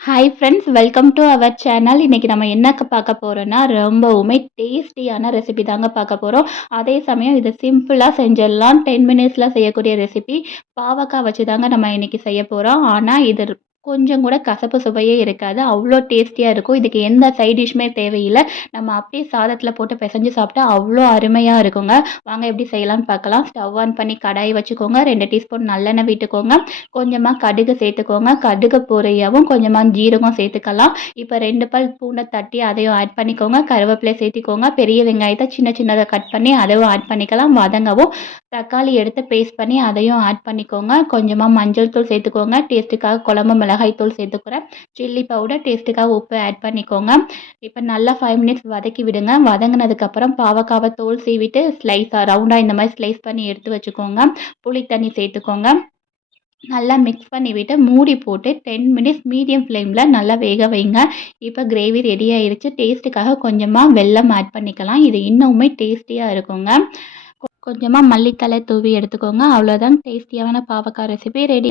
Hi friends, welcome to our channel. இன்னைக்கு நம்ம என்னக்க பார்க்க போறோம்னா, ரொம்பவுமே டேஸ்டியான ரெசிபி தாங்க பார்க்க போறோம். அதே சமயம் இத சிம்பிளா செஞ்சிடலாம். 10 மினிட்ஸ்ல செய்யக்கூடிய ரெசிபி. பாவக்காய் வச்சு தாங்க நம்ம இன்னைக்கு செய்ய போறோம். ஆனா இது கொஞ்சம் கூட கசப்பு சுவையே இருக்காது. அவ்ளோ டேஸ்டியா இருக்கும். இதுக்கு எந்த சைட் டிஷ்மே தேவையில்ல. நம்ம அப்படியே சாதத்தில போட்டு பெசஞ்சு சாப்பிட்டா அவ்ளோ அருமையா இருக்குங்க. வாங்க எப்படி செய்யலாம்னு பார்க்கலாம். ஸ்டவ் ஆன் பண்ணி கடாய் வச்சுக்கோங்க. 2 டீஸ்பூன் நல்லெண்ணெய் விட்டுக்கோங்க. கொஞ்சமா கடுகு சேர்த்துக்கோங்க. கடுகு பொரியவும் கொஞ்சமா ஜீரகம் சேர்த்துக்கலாம். இப்போ 2 பல் பூண்டை தட்டி அதையும் ஆட் பண்ணிக்கோங்க. கருவேப்பிலை சேர்த்திக்கோங்க. பெரிய வெங்காயத்தை சின்ன சின்னதா கட் பண்ணி அதையும் ஆட் பண்ணிக்கலாம். வதங்கவும் தக்காளி எடுத்து பேஸ்ட் பண்ணி அதையும் ஆட் பண்ணிக்கோங்க. கொஞ்சமா மஞ்சள் தூள் சேர்த்துக்கோங்க. டேஸ்ட்டுக்காக குழம்பு மிளகாய் தூள் சேர்த்துக்கிறேன். சில்லி பவுடர், டேஸ்ட்டுக்காக உப்பு ஆட் பண்ணிக்கோங்க. இப்போ நல்லா 5 மினிட்ஸ் வதக்கி விடுங்க. வதங்கினதுக்கப்புறம் பாவக்காவை தோல் சீவிட்டு ரவுண்டாக இந்த மாதிரி ஸ்லைஸ் பண்ணி எடுத்து வச்சுக்கோங்க. புளி தண்ணி சேர்த்துக்கோங்க. நல்லா மிக்ஸ் பண்ணி விட்டு மூடி போட்டு 10 மினிட்ஸ் மீடியம் ஃப்ளேமில் நல்லா வேக வைங்க. இப்போ கிரேவி ரெடி ஆயிடுச்சு. டேஸ்ட்டுக்காக கொஞ்சமாக வெல்லம் ஆட் பண்ணிக்கலாம். இது இன்னுமே டேஸ்டியாக இருக்குங்க. கொஞ்சமாக மல்லித்தழை தூவி எடுத்துக்கோங்க. அவ்வளோதான், டேஸ்டியான பாவக்காய் ரெசிபி ரெடி.